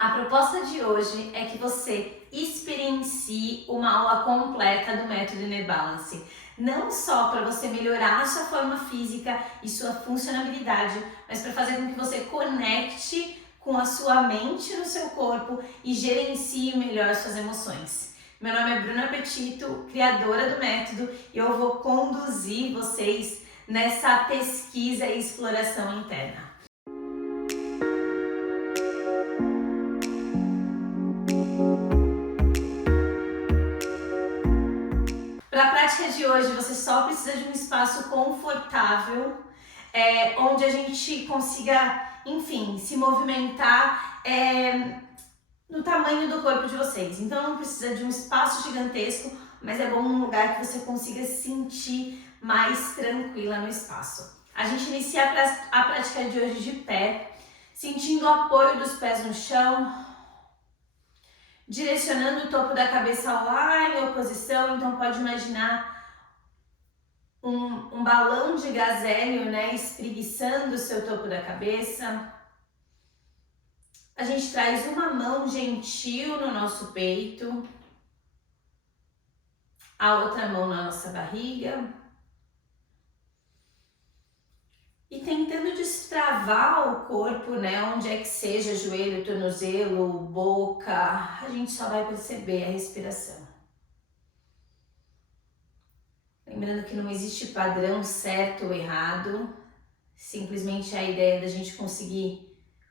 A proposta de hoje é que você experiencie uma aula completa do método Inner Balance. Não só para você melhorar a sua forma física e sua funcionalidade, mas para fazer com que você conecte com a sua mente no seu corpo e gerencie melhor suas emoções. Meu nome é Bruna Petito, criadora do método, e eu vou conduzir vocês nessa pesquisa e exploração interna. Para a prática de hoje, você só precisa de um espaço confortável, onde a gente consiga, enfim, se movimentar no tamanho do corpo de vocês. Então não precisa de um espaço gigantesco, mas é bom um lugar que você consiga se sentir mais tranquila no espaço. A gente inicia a prática de hoje de pé, sentindo o apoio dos pés no chão, direcionando o topo da cabeça lá em oposição. Então pode imaginar um balão de gás hélio, né, espreguiçando o seu topo da cabeça. A gente traz uma mão gentil no nosso peito, a outra mão na nossa barriga. E tentando destravar o corpo, né, onde é que seja, joelho, tornozelo, boca, a gente só vai perceber a respiração. Lembrando que não existe padrão certo ou errado, simplesmente a ideia da gente conseguir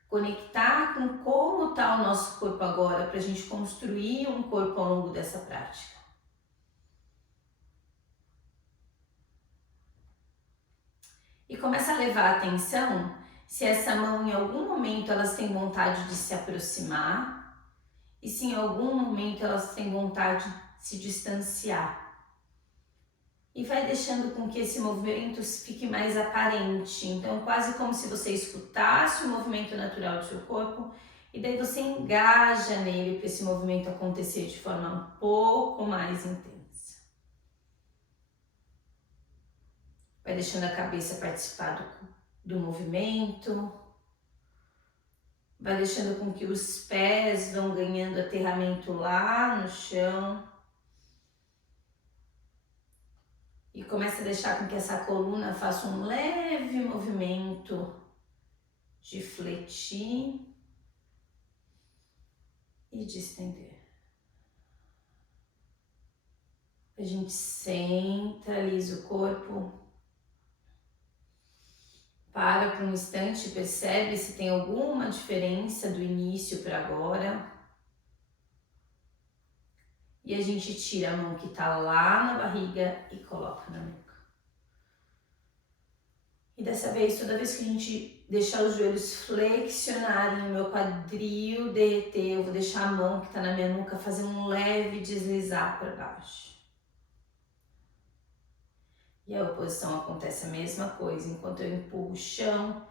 conectar com como está o nosso corpo agora, para a gente construir um corpo ao longo dessa prática. E começa a levar a atenção se essa mão em algum momento elas têm vontade de se aproximar e se em algum momento elas têm vontade de se distanciar. E vai deixando com que esse movimento fique mais aparente. Então, quase como se você escutasse o movimento natural do seu corpo e daí você engaja nele para esse movimento acontecer de forma um pouco mais intensa. Vai deixando a cabeça participar do movimento. Vai deixando com que os pés vão ganhando aterramento lá no chão. E começa a deixar com que essa coluna faça um leve movimento de fletir e de estender. A gente centraliza o corpo, para por um instante, percebe se tem alguma diferença do início para agora. E a gente tira a mão que está lá na barriga e coloca na nuca. E dessa vez, toda vez que a gente deixar os joelhos flexionarem, o meu quadril derreter, eu vou deixar a mão que está na minha nuca fazer um leve deslizar para baixo. E a oposição acontece a mesma coisa. Enquanto eu empurro o chão,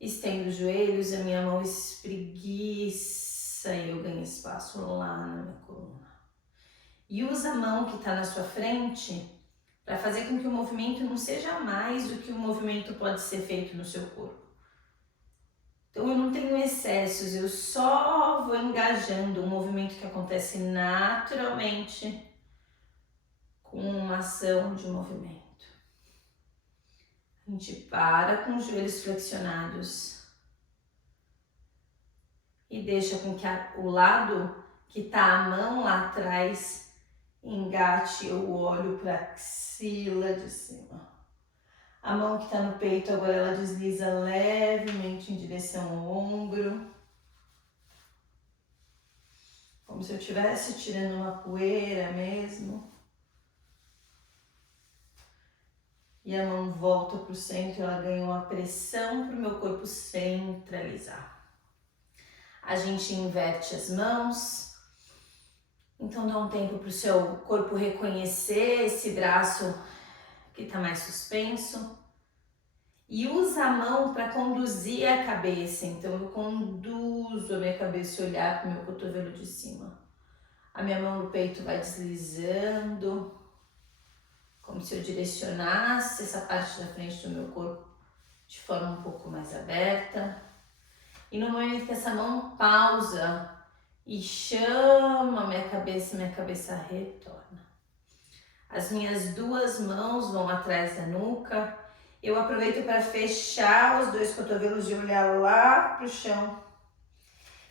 estendo os joelhos, a minha mão espreguiça e eu ganho espaço lá na minha coluna. E usa a mão que está na sua frente para fazer com que o movimento não seja mais do que o movimento pode ser feito no seu corpo. Então eu não tenho excessos, eu só vou engajando um movimento que acontece naturalmente com uma ação de movimento. A gente para com os joelhos flexionados e deixa com que o lado que está a mão lá atrás engate o olho para a axila de cima. A mão que está no peito agora ela desliza levemente em direção ao ombro. Como se eu estivesse tirando uma poeira mesmo. E a mão volta para o centro, ela ganha uma pressão para o meu corpo centralizar. A gente inverte as mãos. Então dá um tempo para o seu corpo reconhecer esse braço que está mais suspenso. E usa a mão para conduzir a cabeça. Então eu conduzo a minha cabeça e olhar para o meu cotovelo de cima. A minha mão no peito vai deslizando, como se eu direcionasse essa parte da frente do meu corpo de forma um pouco mais aberta. E no momento que essa mão pausa e chama minha cabeça retorna. As minhas duas mãos vão atrás da nuca. Eu aproveito para fechar os dois cotovelos e olhar lá para o chão.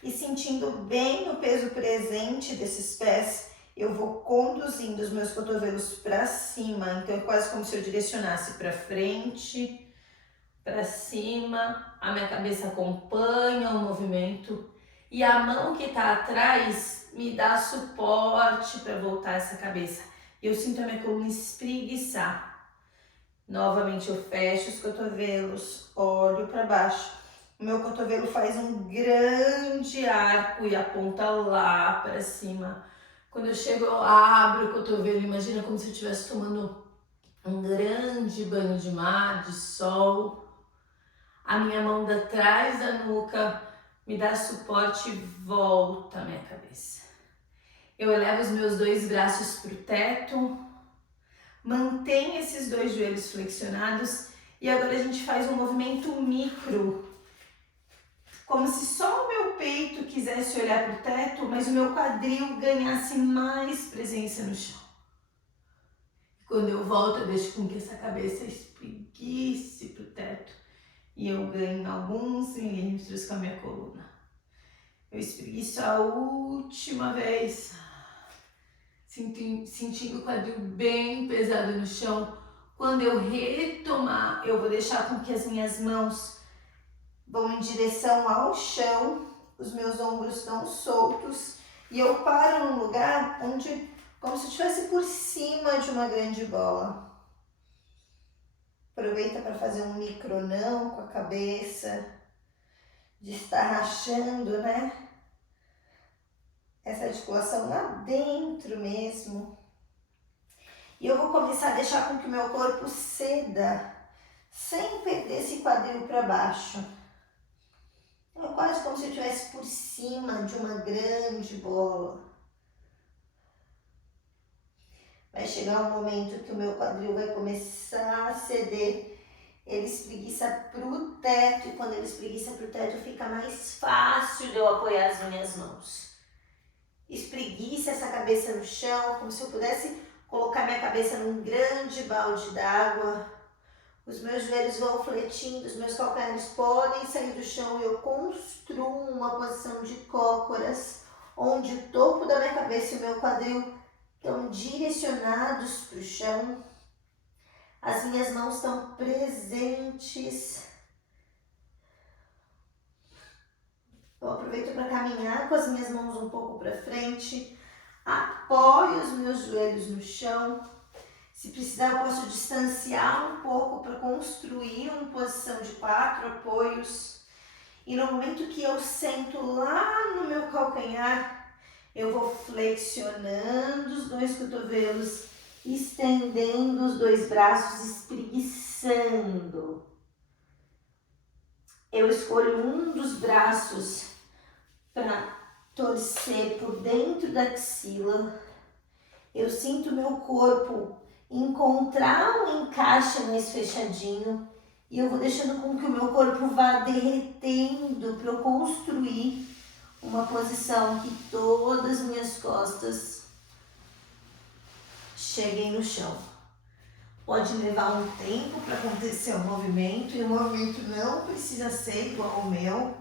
E sentindo bem o peso presente desses pés, eu vou conduzindo os meus cotovelos para cima. Então é quase como se eu direcionasse para frente, para cima. A minha cabeça acompanha o movimento. E a mão que está atrás me dá suporte para voltar essa cabeça. Eu sinto a minha coluna espreguiçar. Novamente eu fecho os cotovelos, olho para baixo. O meu cotovelo faz um grande arco e aponta lá para cima. Quando eu chego, eu abro o cotovelo. Imagina como se eu estivesse tomando um grande banho de mar, de sol. A minha mão de trás da nuca me dá suporte e volta a minha cabeça. Eu elevo os meus dois braços para o teto, mantenho esses dois joelhos flexionados e agora a gente faz um movimento micro, como se só o meu peito quisesse olhar para o teto, mas o meu quadril ganhasse mais presença no chão. Quando eu volto, eu deixo com que essa cabeça espreguice para o teto e eu ganho alguns milímetros com a minha coluna. Eu espreguiço a última vez, sentindo o quadril bem pesado no chão. Quando eu retomar, eu vou deixar com que as minhas mãos vão em direção ao chão, os meus ombros estão soltos e eu paro num lugar onde, como se eu estivesse por cima de uma grande bola. Aproveita para fazer um micronão com a cabeça, de estar rachando, né? Essa articulação lá dentro mesmo. E eu vou começar a deixar com que o meu corpo ceda, sem perder esse quadril para baixo. É quase como se eu estivesse por cima de uma grande bola. Vai chegar um momento que o meu quadril vai começar a ceder. Ele espreguiça para o teto e quando ele espreguiça para o teto fica mais fácil de eu apoiar as minhas mãos. Espreguiça essa cabeça no chão, como se eu pudesse colocar minha cabeça num grande balde d'água. Os meus joelhos vão fletindo, os meus calcanhares podem sair do chão e eu construo uma posição de cócoras, onde o topo da minha cabeça e o meu quadril estão direcionados para o chão. As minhas mãos estão presentes. Eu aproveito para caminhar com as minhas mãos um pouco para frente. Apoio os meus joelhos no chão. Se precisar, eu posso distanciar um pouco para construir uma posição de 4 apoios. E no momento que eu sento lá no meu calcanhar, eu vou flexionando os dois cotovelos, estendendo os dois braços, espreguiçando. Eu escolho um dos braços para torcer por dentro da axila. Eu sinto meu corpo encontrar um encaixe mais fechadinho e eu vou deixando com que o meu corpo vá derretendo para eu construir uma posição que todas as minhas costas cheguem no chão. Pode levar um tempo para acontecer o movimento e o movimento não precisa ser igual ao meu.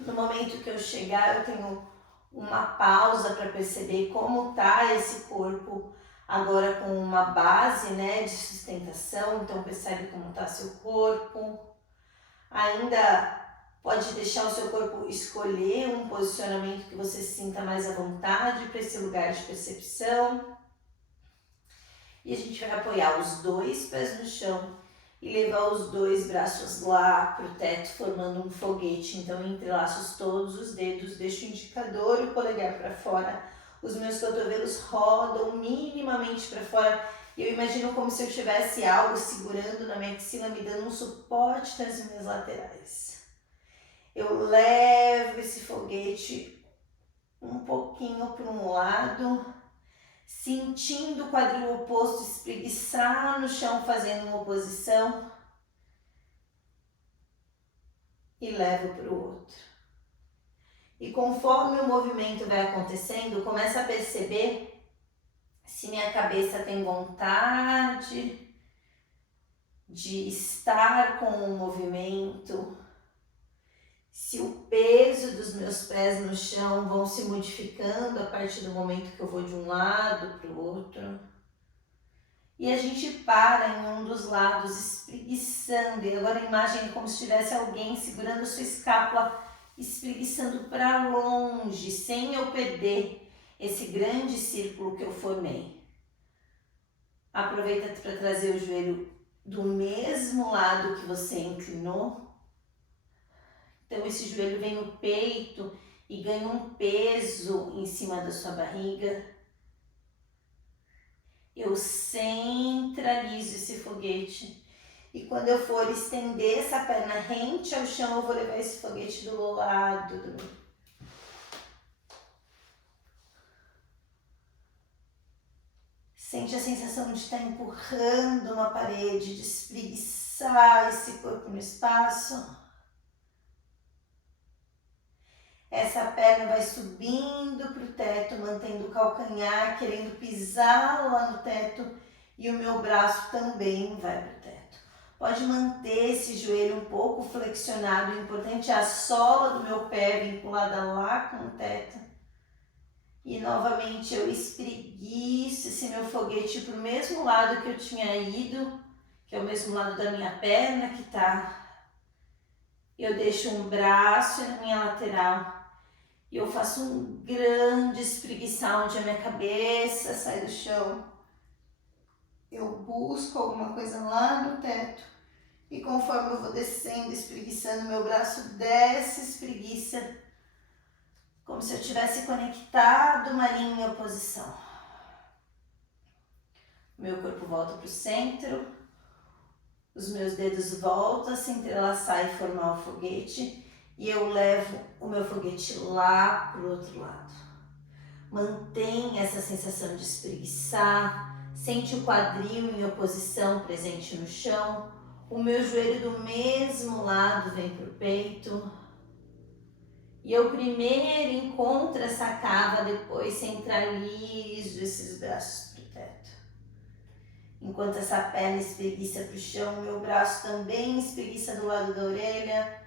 No momento que eu chegar, eu tenho uma pausa para perceber como está esse corpo agora com uma base, né, de sustentação. Então percebe como está seu corpo. Ainda pode deixar o seu corpo escolher um posicionamento que você se sinta mais à vontade para esse lugar de percepção. E a gente vai apoiar os dois pés no chão e levar os dois braços lá para o teto, formando um foguete. Então, entrelaço todos os dedos, deixo o indicador e o polegar para fora. Os meus cotovelos rodam minimamente para fora. E eu imagino como se eu tivesse algo segurando na minha axila, me dando um suporte nas minhas laterais. Eu levo esse foguete um pouquinho para um lado, sentindo o quadril oposto espreguiçar no chão, fazendo uma oposição. e levo para o outro. E conforme o movimento vai acontecendo, começa a perceber se minha cabeça tem vontade de estar com o movimento, se o peso dos meus pés no chão vão se modificando a partir do momento que eu vou de um lado para o outro. E a gente para em um dos lados, espreguiçando. E agora a imagem é como se tivesse alguém segurando sua escápula, espreguiçando para longe, sem eu perder esse grande círculo que eu formei. Aproveita para trazer o joelho do mesmo lado que você inclinou. Então esse joelho vem no peito e ganha um peso em cima da sua barriga. Eu centralizo esse foguete. E quando eu for estender essa perna rente ao chão, eu vou levar esse foguete do lado do meu. Sente a sensação de estar empurrando uma parede, de espreguiçar esse corpo no espaço. Essa perna vai subindo para o teto, mantendo o calcanhar, querendo pisar lá no teto. E o meu braço também vai para o teto. Pode manter esse joelho um pouco flexionado. O importante é a sola do meu pé vinculada lá com o teto. E novamente eu espreguiço esse meu foguete para o mesmo lado que eu tinha ido, que é o mesmo lado da minha perna que tá. Eu deixo um braço na minha lateral e eu faço um grande espreguiçar onde a minha cabeça sai do chão. Eu busco alguma coisa lá no teto e conforme eu vou descendo, espreguiçando, meu braço desce, espreguiça, como se eu tivesse conectado uma linha em oposição. Meu corpo volta para o centro, os meus dedos voltam a se entrelaçar e formar o foguete e eu levo o meu foguete lá para o outro lado. Mantenha essa sensação de espreguiçar, sente o quadril em oposição presente no chão, o meu joelho do mesmo lado vem para o peito. E eu primeiro encontro essa cava, depois centralizo esses braços para o teto. Enquanto essa perna espreguiça para o chão, meu braço também espreguiça do lado da orelha.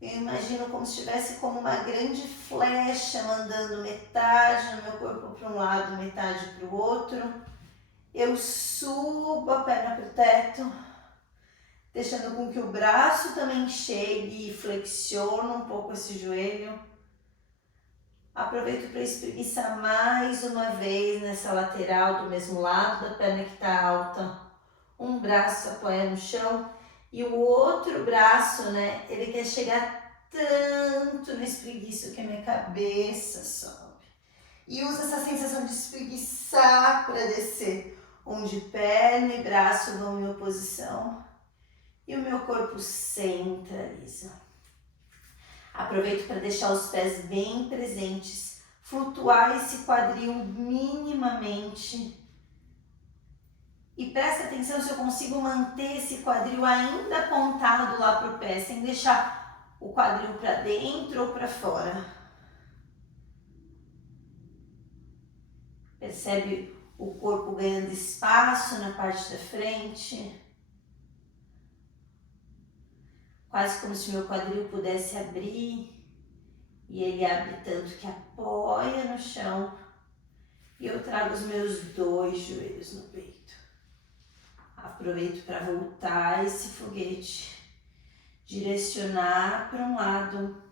Eu imagino como se estivesse como uma grande flecha mandando metade do meu corpo para um lado, metade para o outro. Eu subo a perna para o teto, deixando com que o braço também chegue e flexione um pouco esse joelho. Aproveito para espreguiçar mais uma vez nessa lateral do mesmo lado da perna que está alta. Um braço apoia no chão e o outro braço, ele quer chegar tanto no espreguiço que a minha cabeça sobe. E usa essa sensação de espreguiçar para descer, onde perna e braço vão em oposição e o meu corpo centraliza. Aproveito para deixar os pés bem presentes, flutuar esse quadril minimamente. E presta atenção se eu consigo manter esse quadril ainda apontado lá para o pé, sem deixar o quadril para dentro ou para fora. Percebe o corpo ganhando espaço na parte da frente. Quase como se meu quadril pudesse abrir. E ele abre tanto que apoia no chão. E eu trago os meus dois joelhos no peito. Aproveito para voltar esse foguete. Direcionar para um lado.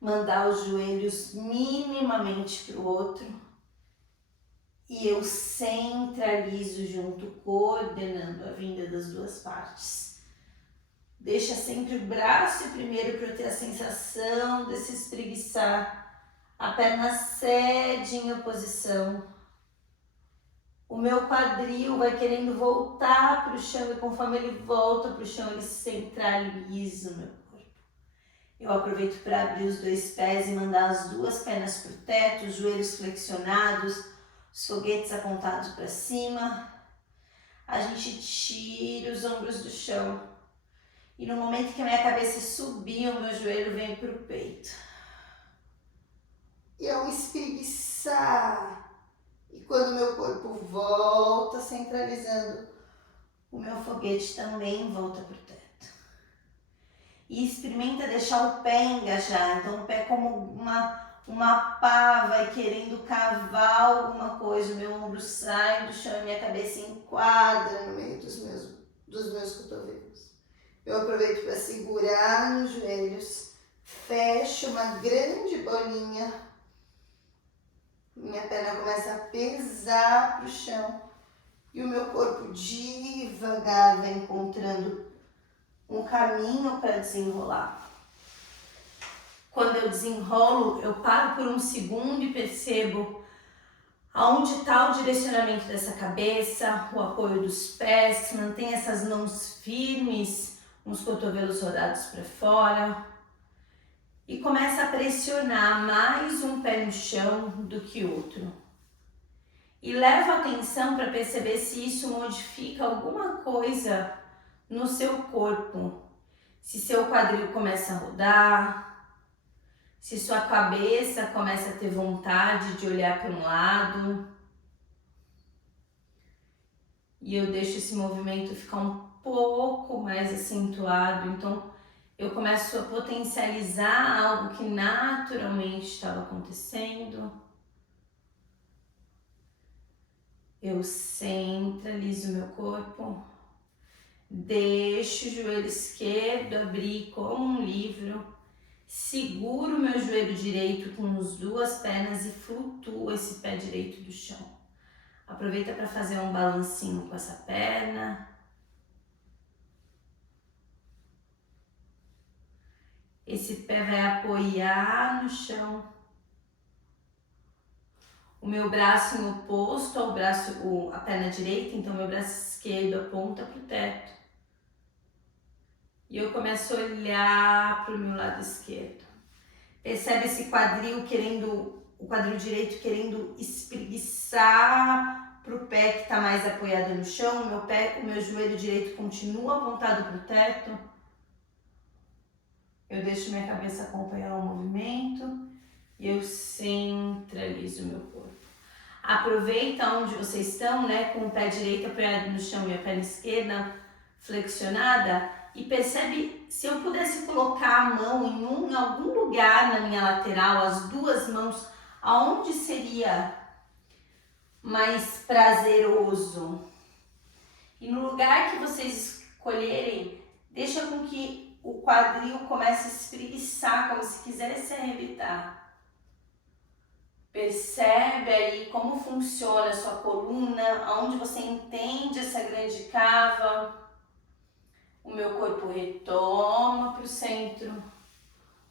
Mandar os joelhos minimamente para o outro. E eu centralizo junto, coordenando a vinda das duas partes. Deixa sempre o braço primeiro para eu ter a sensação desse espreguiçar. A perna cede em oposição. O meu quadril vai querendo voltar para o chão e conforme ele volta para o chão, ele centraliza o meu corpo. Eu aproveito para abrir os dois pés e mandar as duas pernas para o teto, os joelhos flexionados, os foguetes apontados para cima. A gente tira os ombros do chão. E no momento que a minha cabeça subir, o meu joelho vem para o peito. E eu espreguiçar. E quando o meu corpo volta, centralizando, o meu foguete também volta para o teto. E experimenta deixar o pé engajar. Então o pé como uma pá vai querendo cavar alguma coisa. O meu ombro sai do chão e minha cabeça enquadra no meio dos meus cotovelos. Eu aproveito para segurar nos joelhos, fecho uma grande bolinha, minha perna começa a pesar para o chão e o meu corpo devagar vai encontrando um caminho para desenrolar. Quando eu desenrolo, eu paro por um segundo e percebo aonde está o direcionamento dessa cabeça, o apoio dos pés, mantém essas mãos firmes, os cotovelos rodados para fora e começa a pressionar mais um pé no chão do que outro. E leva atenção para perceber se isso modifica alguma coisa no seu corpo. Se seu quadril começa a rodar, se sua cabeça começa a ter vontade de olhar para um lado. E eu deixo esse movimento ficar um pouco mais acentuado, então eu começo a potencializar algo que naturalmente estava acontecendo. Eu centralizo meu corpo, deixo o joelho esquerdo abrir como um livro, seguro meu joelho direito com as duas pernas e flutuo esse pé direito do chão. Aproveita para fazer um balancinho com essa perna. Esse pé vai apoiar no chão. O meu braço em oposto ao a perna direita, então meu braço esquerdo aponta para o teto. E eu começo a olhar para o meu lado esquerdo. Percebe esse quadril o quadril direito querendo espreguiçar para o pé que está mais apoiado no chão. O meu joelho direito continua apontado para o teto. Eu deixo minha cabeça acompanhar o movimento e eu centralizo o meu corpo. Aproveita onde vocês estão, né, com o pé direito apoiado no chão e a perna esquerda flexionada e percebe se eu pudesse colocar a mão em algum lugar na minha lateral, as duas mãos, aonde seria mais prazeroso. E no lugar que vocês escolherem, deixa com que o quadril comece a espreguiçar, como se quisesse arrebitar. Percebe aí como funciona a sua coluna, onde você entende essa grande cava. O meu corpo retoma para o centro.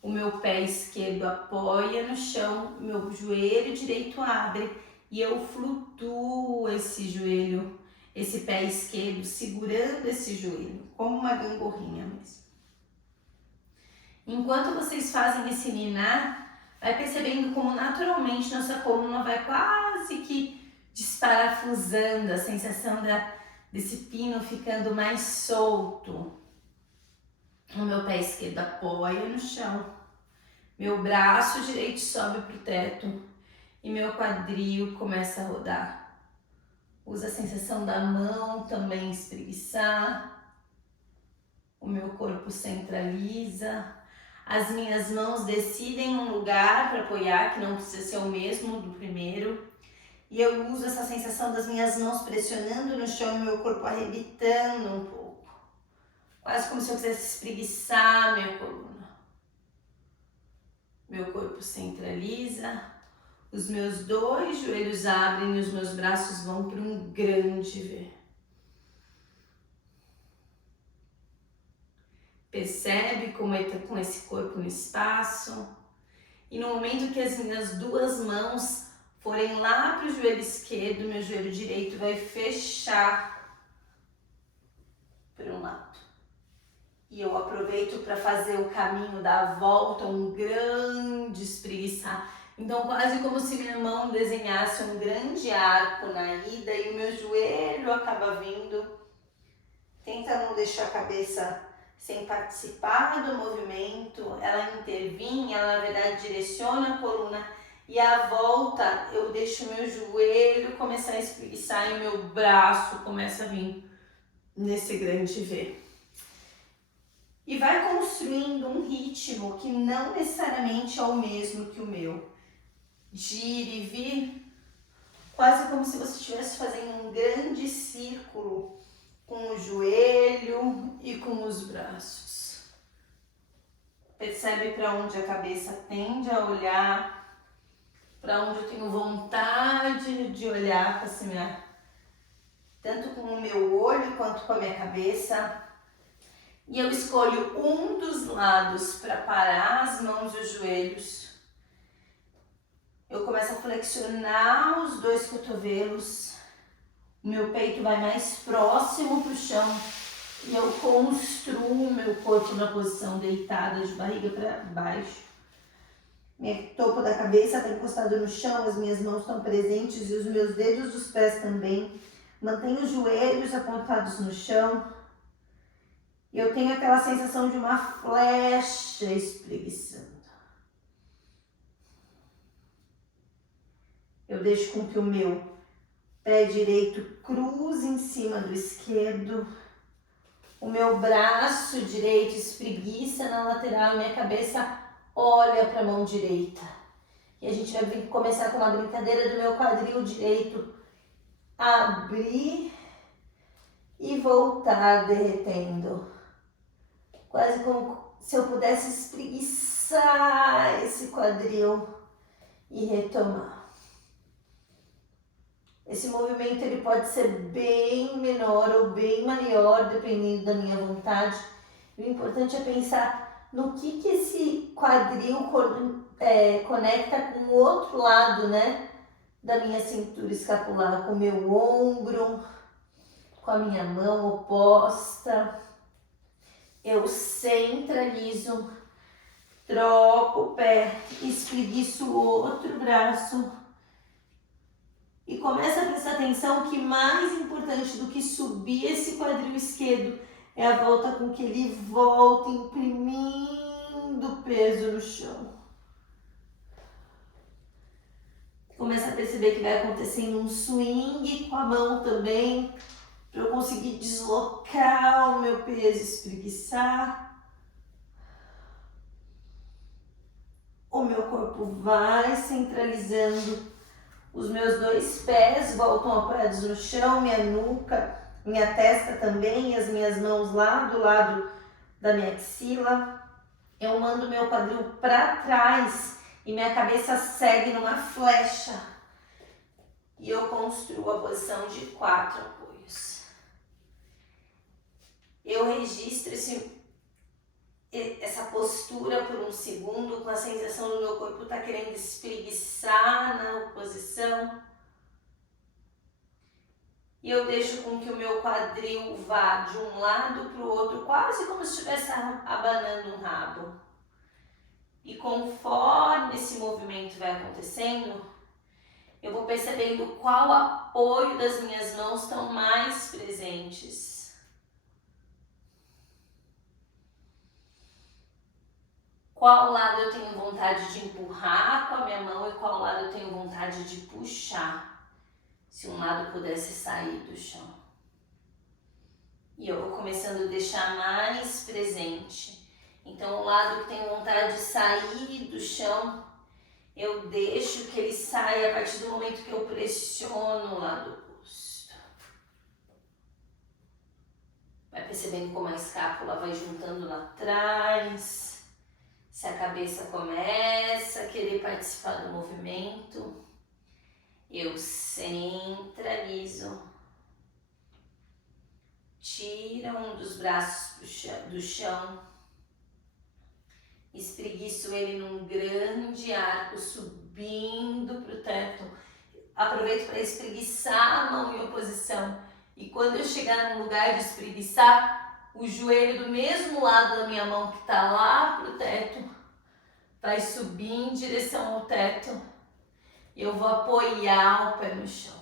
O meu pé esquerdo apoia no chão, o meu joelho direito abre e eu flutuo esse joelho, esse pé esquerdo, segurando esse joelho, como uma gangorrinha mesmo. Enquanto vocês fazem esse ninar, vai percebendo como naturalmente nossa coluna vai quase que desparafusando, a sensação desse pino ficando mais solto. O meu pé esquerdo apoia no chão, meu braço direito sobe para o teto e meu quadril começa a rodar. Usa a sensação da mão também espreguiçar, o meu corpo centraliza. As minhas mãos decidem um lugar para apoiar, que não precisa ser o mesmo do primeiro. E eu uso essa sensação das minhas mãos pressionando no chão e meu corpo arrebitando um pouco. Quase como se eu quisesse espreguiçar minha coluna. Meu corpo centraliza. Os meus dois joelhos abrem e os meus braços vão para um grande V. Percebe como ele está com esse corpo no espaço. E no momento que as minhas duas mãos forem lá para o joelho esquerdo, meu joelho direito vai fechar por um lado. E eu aproveito para fazer o caminho da volta, um grande espreguiçar. Então quase como se minha mão desenhasse um grande arco na ida e o meu joelho acaba vindo. Tenta não deixar a cabeça sem participar do movimento, ela intervém, ela na verdade direciona a coluna e a volta eu deixo o meu joelho começar a espreguiçar e o meu braço começa a vir nesse grande V. E vai construindo um ritmo que não necessariamente é o mesmo que o meu. Gira e vir, quase como se você estivesse fazendo um grande círculo com o joelho e com os braços. Percebe para onde a cabeça tende a olhar, para onde eu tenho vontade de olhar para semear, tanto com o meu olho quanto com a minha cabeça. E eu escolho um dos lados para parar as mãos e os joelhos. Eu começo a flexionar os dois cotovelos. O meu peito vai mais próximo para o chão. E eu construo o meu corpo na posição deitada, de barriga para baixo. Meu topo da cabeça está encostado no chão, as minhas mãos estão presentes e os meus dedos dos pés também. Mantenho os joelhos apontados no chão. E eu tenho aquela sensação de uma flecha espreguiçando. Eu deixo com que o meu pé direito cruze em cima do esquerdo. O meu braço direito espreguiça na lateral e minha cabeça olha para a mão direita. E a gente vai começar com uma brincadeira do meu quadril direito abrir e voltar derretendo. Quase como se eu pudesse espreguiçar esse quadril e retomar. Esse movimento ele pode ser bem menor ou bem maior, dependendo da minha vontade. O importante é pensar no que esse quadril conecta com o outro lado, né? Da minha cintura escapular, com o meu ombro, com a minha mão oposta. Eu centralizo, troco o pé, espreguiço o outro braço. E começa a prestar atenção que mais importante do que subir esse quadril esquerdo é a volta com que ele volta imprimindo peso no chão. Começa a perceber que vai acontecendo um swing com a mão também, para eu conseguir deslocar o meu peso, espreguiçar. O meu corpo vai centralizando. Os meus dois pés voltam apoiados no chão, minha nuca, minha testa também, as minhas mãos lá do lado da minha axila. Eu mando meu quadril para trás e minha cabeça segue numa flecha. E eu construo a posição de 4 apoios. Eu registro essa postura por um segundo, com a sensação do meu corpo estar querendo espreguiçar na posição. E eu deixo com que o meu quadril vá de um lado para o outro, quase como se estivesse abanando um rabo. E conforme esse movimento vai acontecendo, eu vou percebendo qual apoio das minhas mãos estão mais presentes. Qual lado eu tenho vontade de empurrar com a minha mão e qual lado eu tenho vontade de puxar, se um lado pudesse sair do chão. E eu vou começando a deixar mais presente. Então o lado que tem vontade de sair do chão, eu deixo que ele saia a partir do momento que eu pressiono o lado oposto. Vai percebendo como a escápula vai juntando lá atrás. Se a cabeça começa a querer participar do movimento, eu centralizo. Tira um dos braços do chão. Espreguiço ele num grande arco, subindo para o teto. Aproveito para espreguiçar a mão em oposição. E quando eu chegar num lugar de espreguiçar, o joelho do mesmo lado da minha mão que está lá pro teto vai subir em direção ao teto e eu vou apoiar o pé no chão.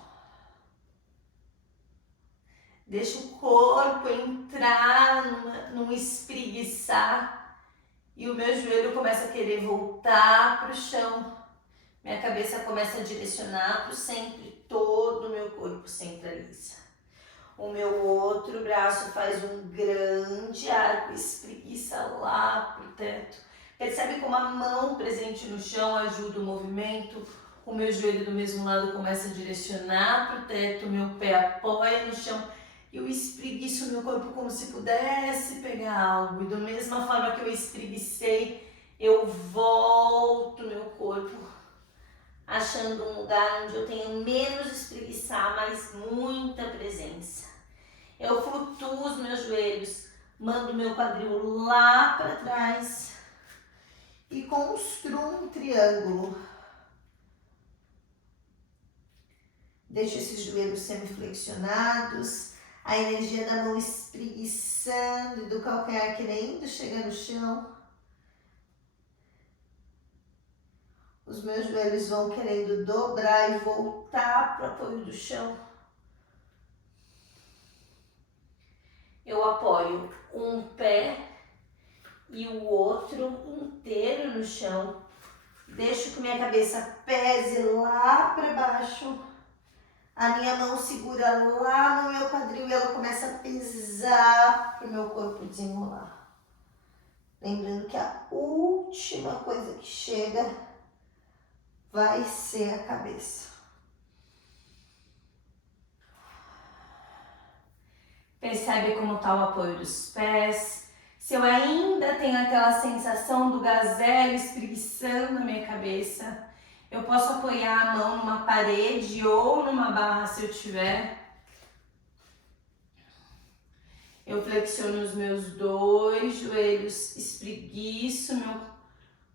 Deixa o corpo entrar num espreguiçar e o meu joelho começa a querer voltar para o chão. Minha cabeça começa a direcionar para o centro e todo o meu corpo centraliza. O meu outro braço faz um grande arco, espreguiça lá para o teto. Percebe como a mão presente no chão ajuda o movimento? O meu joelho do mesmo lado começa a direcionar para o teto, o meu pé apoia no chão. Eu espreguiço o meu corpo como se pudesse pegar algo. E da mesma forma que eu espreguicei, eu volto meu corpo, achando um lugar onde eu tenho menos espreguiçar, mas muita presença. Eu flutuo os meus joelhos, mando meu quadril lá para trás e construo um triângulo. Deixo esses joelhos semiflexionados, a energia da mão espreguiçando e do calcanhar querendo chegar no chão. Os meus joelhos vão querendo dobrar e voltar para o apoio do chão. Eu apoio um pé e o outro inteiro no chão. Deixo que minha cabeça pese lá para baixo. A minha mão segura lá no meu quadril e ela começa a pesar para o meu corpo desenrolar. Lembrando que a última coisa que chega vai ser a cabeça. Percebe como está o apoio dos pés. Se eu ainda tenho aquela sensação do gazelle espreguiçando a minha cabeça, eu posso apoiar a mão numa parede ou numa barra se eu tiver. Eu flexiono os meus dois joelhos, espreguiço meu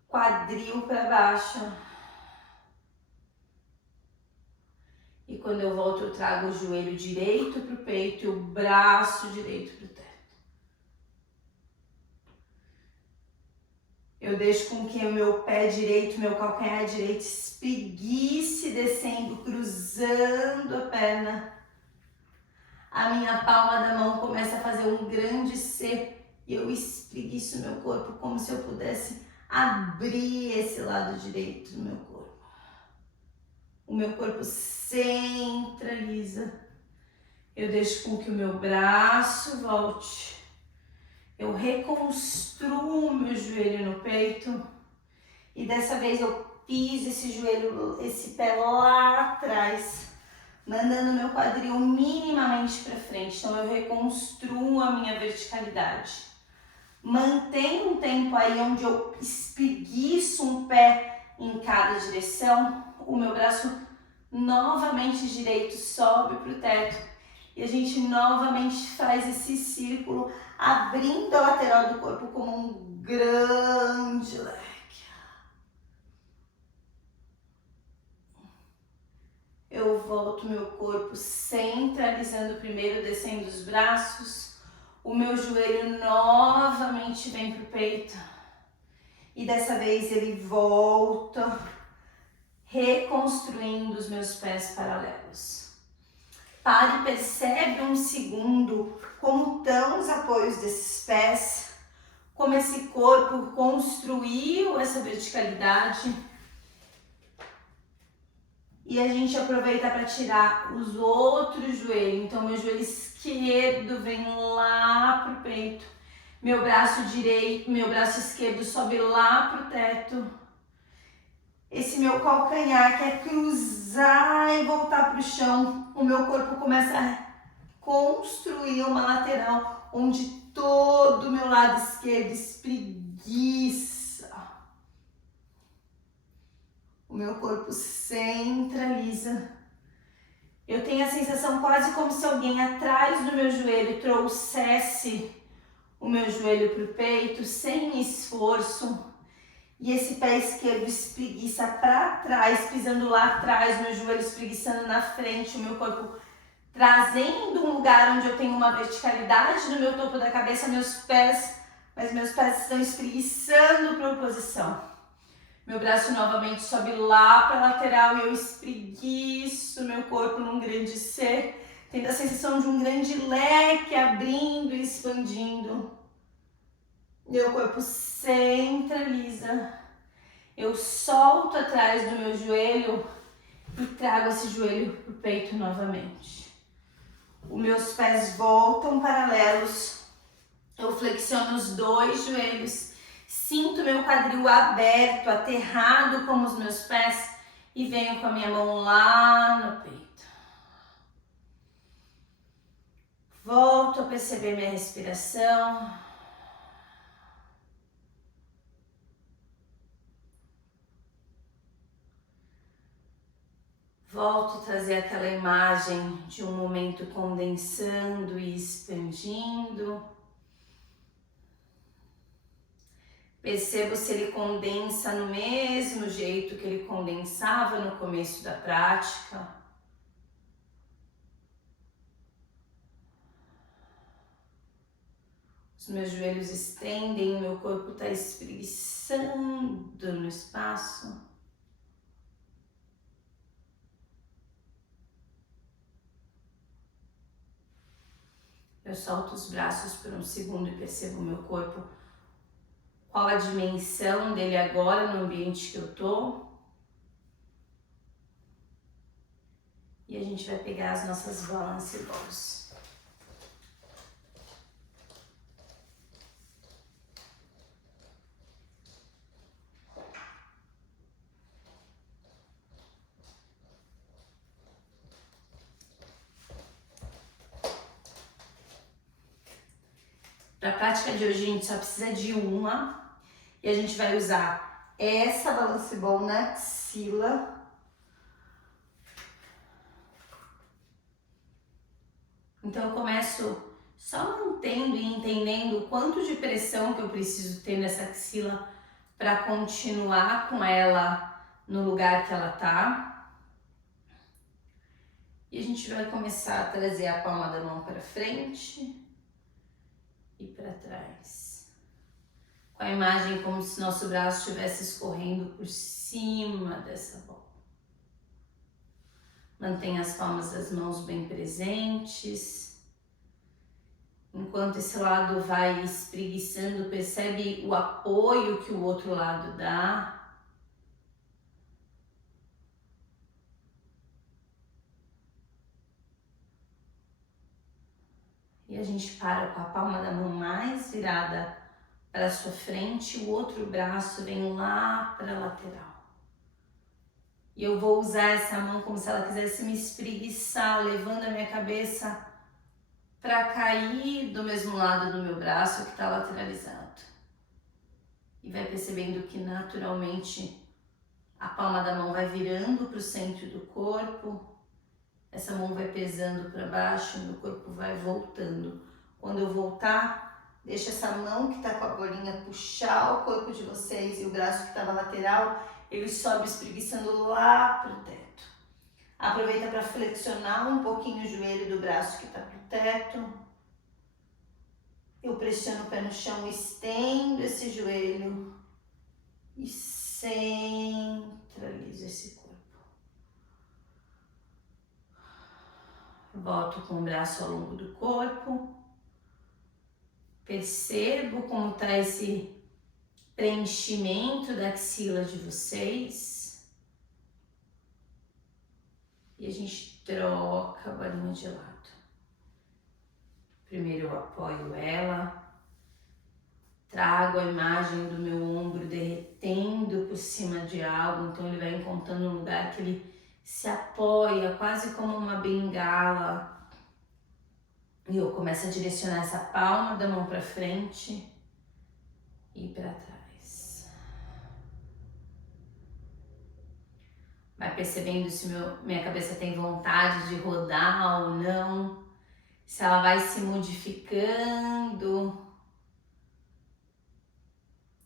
quadril para baixo. E quando eu volto, eu trago o joelho direito para o peito e o braço direito para o teto. Eu deixo com que o meu pé direito, meu calcanhar direito espreguice descendo, cruzando a perna. A minha palma da mão começa a fazer um grande C e eu espreguiço meu corpo como se eu pudesse abrir esse lado direito do meu corpo. O meu corpo centraliza. Eu deixo com que o meu braço volte. Eu reconstruo o meu joelho no peito. E dessa vez eu piso esse joelho, esse pé lá atrás, mandando meu quadril minimamente para frente. Então eu reconstruo a minha verticalidade. Mantenho um tempo aí onde eu espreguiço um pé em cada direção. O meu braço novamente direito sobe para o teto. E a gente novamente faz esse círculo, abrindo a lateral do corpo como um grande leque. Eu volto meu corpo centralizando primeiro, descendo os braços. O meu joelho novamente vem para o peito. E dessa vez ele volta, reconstruindo os meus pés paralelos. Pare e percebe um segundo como estão os apoios desses pés, como esse corpo construiu essa verticalidade. E a gente aproveita para tirar os outros joelhos. Então, meu joelho esquerdo vem lá pro peito. Meu braço direito, meu braço esquerdo sobe lá pro teto. Esse meu calcanhar quer cruzar e voltar pro chão. O meu corpo começa a construir uma lateral onde todo o meu lado esquerdo espreguiça. O meu corpo centraliza. Eu tenho a sensação quase como se alguém atrás do meu joelho trouxesse o meu joelho para o peito sem esforço. E esse pé esquerdo espreguiça para trás, pisando lá atrás, meu joelho espreguiçando na frente, o meu corpo trazendo um lugar onde eu tenho uma verticalidade no meu topo da cabeça, mas meus pés estão espreguiçando para a oposição. Meu braço novamente sobe lá para a lateral e eu espreguiço meu corpo num grande C, tendo a sensação de um grande leque abrindo e expandindo. Meu corpo centraliza. Eu solto atrás do meu joelho e trago esse joelho para o peito novamente. Os meus pés voltam paralelos. Eu flexiono os dois joelhos. Sinto meu quadril aberto, aterrado como os meus pés. E venho com a minha mão lá no peito. Volto a perceber minha respiração. Volto a trazer aquela imagem de um momento condensando e expandindo. Percebo se ele condensa no mesmo jeito que ele condensava no começo da prática. Os meus joelhos estendem, meu corpo está espreguiçando no espaço. Eu solto os braços por um segundo e percebo o meu corpo. Qual a dimensão dele agora no ambiente que eu tô. E a gente vai pegar as nossas balance balls. Para a prática de hoje a gente só precisa de uma. E a gente vai usar essa balance ball na axila. Então eu começo só mantendo e entendendo o quanto de pressão que eu preciso ter nessa axila para continuar com ela no lugar que ela tá. E a gente vai começar a trazer a palma da mão para frente e para trás. Com a imagem como se nosso braço estivesse escorrendo por cima dessa bola. Mantenha as palmas das mãos bem presentes. Enquanto esse lado vai espreguiçando, percebe o apoio que o outro lado dá. E a gente para com a palma da mão mais virada para a sua frente, o outro braço vem lá para a lateral. E eu vou usar essa mão como se ela quisesse me espreguiçar, levando a minha cabeça para cair do mesmo lado do meu braço que está lateralizado. E vai percebendo que naturalmente a palma da mão vai virando para o centro do corpo. Essa mão vai pesando para baixo, meu corpo vai voltando. Quando eu voltar, deixa essa mão que está com a bolinha puxar o corpo de vocês e o braço que estava lateral, ele sobe espreguiçando lá para o teto. Aproveita para flexionar um pouquinho o joelho do braço que está para o teto. Eu pressiono o pé no chão, estendo esse joelho e centralizo esse corpo. Volto com o braço ao longo do corpo. Percebo como está esse preenchimento da axila de vocês. E a gente troca a bolinha de lado. Primeiro eu apoio ela. Trago a imagem do meu ombro derretendo por cima de algo. Então ele vai encontrando um lugar que ele se apoia, quase como uma bengala. E eu começo a direcionar essa palma da mão para frente e para trás. Vai percebendo se minha cabeça tem vontade de rodar ou não. Se ela vai se modificando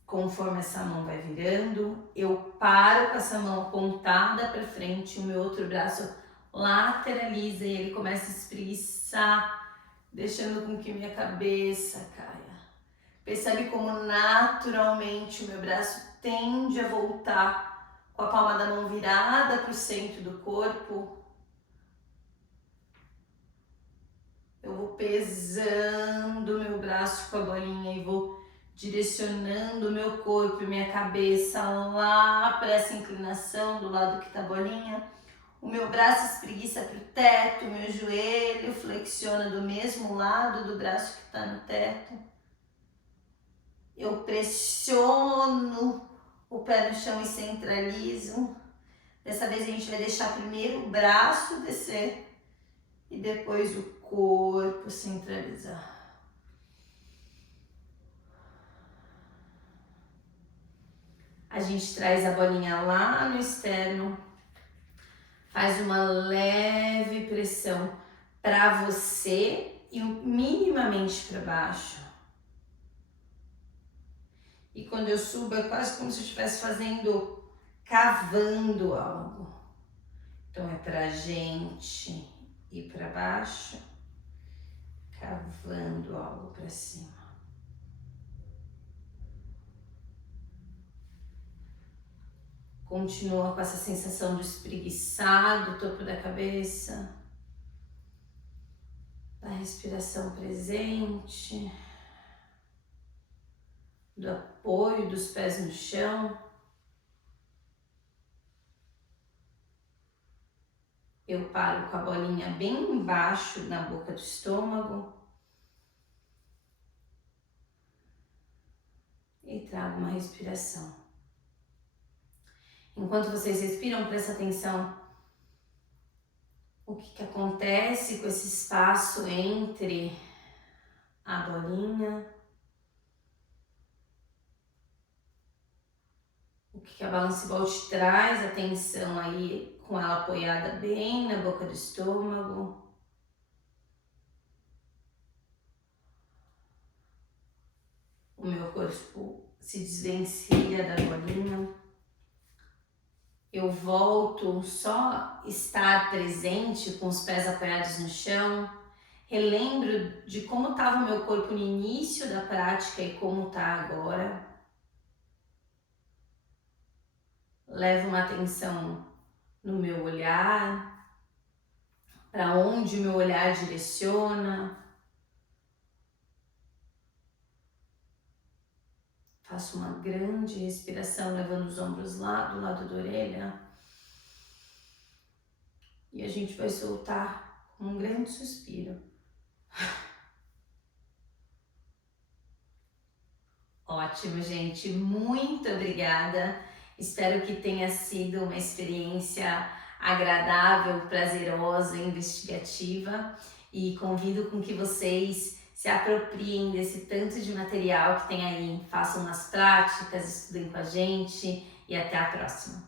conforme essa mão vai virando. Eu paro com essa mão apontada para frente, o meu outro braço lateraliza e ele começa a espreguiçar, deixando com que minha cabeça caia. Percebe como naturalmente o meu braço tende a voltar com a palma da mão virada para o centro do corpo. Eu vou pesando o meu braço com a bolinha e vou direcionando o meu corpo e minha cabeça lá para essa inclinação do lado que tá a bolinha. O meu braço espreguiça para o teto, o meu joelho flexiona do mesmo lado do braço que está no teto. Eu pressiono o pé no chão e centralizo. Dessa vez a gente vai deixar primeiro o braço descer e depois o corpo centralizar. A gente traz a bolinha lá no externo, faz uma leve pressão para você e minimamente para baixo. E quando eu subo é quase como se eu estivesse cavando algo. Então é pra gente ir para baixo, cavando algo para cima. Continua com essa sensação do espreguiçado, topo da cabeça, da respiração presente, do apoio dos pés no chão. Eu paro com a bolinha bem embaixo na boca do estômago e trago uma respiração. Enquanto vocês respiram, presta atenção o que acontece com esse espaço entre a bolinha, o que a balance ball te traz, atenção aí com ela apoiada bem na boca do estômago. O meu corpo se desvencilha da bolinha. Eu volto só estar presente com os pés apoiados no chão. Relembro de como estava o meu corpo no início da prática e como está agora. Levo uma atenção no meu olhar, para onde o meu olhar direciona. Faço uma grande respiração, levando os ombros lá do lado da orelha. E a gente vai soltar com um grande suspiro. Ótimo, gente. Muito obrigada. Espero que tenha sido uma experiência agradável, prazerosa, investigativa. E convido com que vocês se apropriem desse tanto de material que tem aí. Façam as práticas, estudem com a gente e até a próxima.